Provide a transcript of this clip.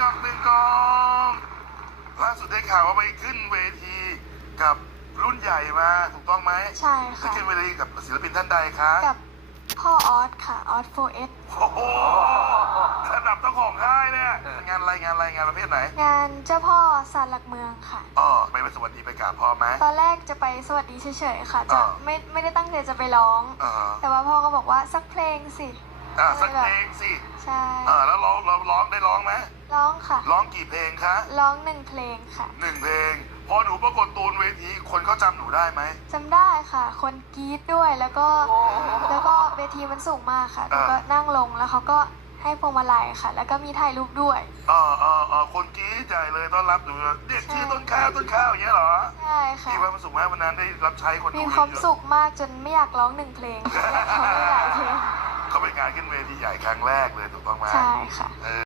ข่าวว่าไปขึ้นเวทีกับรุ่นใหญ่มาถูกต้องไหมใช่ไปค่ะขึ้นเวทีกับศิลปินท่านใดคะกับพ่อออสค่ะออสโฟเอสโอ้โหระดับเจ้าของค่ายเนี่ยงานอะไรงานอะไรงานประเภทไหนงานเจ้าพ่อสารหลักเมืองค่ะ อ๋อไปไปสวัสดีไปกราบพ่อไหม ตอนแรกจะไปสวัสดีเฉยๆค่ะจะอ่า ไม่ไม่ได้ตั้งใจจะไปร้องอ่าแต่ว่าพ่อก็บอกว่าสักเพลงสิ อ่าสักเพลงสิใช่อ่าแล้วร้องเราร้องได้ ร้องไหมร้องค่ะ ร้องกี่เพลงคะร้องหนึ่งเพลงค่ะ หนึ่งเพลง พอหนูปรากฏตูนเวที คนเขาจำหนูได้ไหม จำได้ค่ะ คนกรี๊ดด้วยแล้วก็ แล้วก็เวทีมันสูงมากค่ะแล้วก็นั่งลงแล้วเขาก็ให้พวงมาลัยค่ะ แล้วก็มีถ่ายรูปด้วย เออเออเออคนกรี๊ดใจเลยต้อนรับหนูเรียกชื่อต้นข้าวต้นข้าวอย่างเงี้ยเหรอใช่ค่ะมีความสุขไหมวันนั้นได้รับใช้คนดูมีความเยอะๆสุขมากจนไม่อยากร้องหนึ่งเพลงอยากร้องหลายเพลงเขาเป็นงานขึ้นเวทีใหญ่ครั้งแรกเลยถูกต้องไหมใช่ค่ะเออ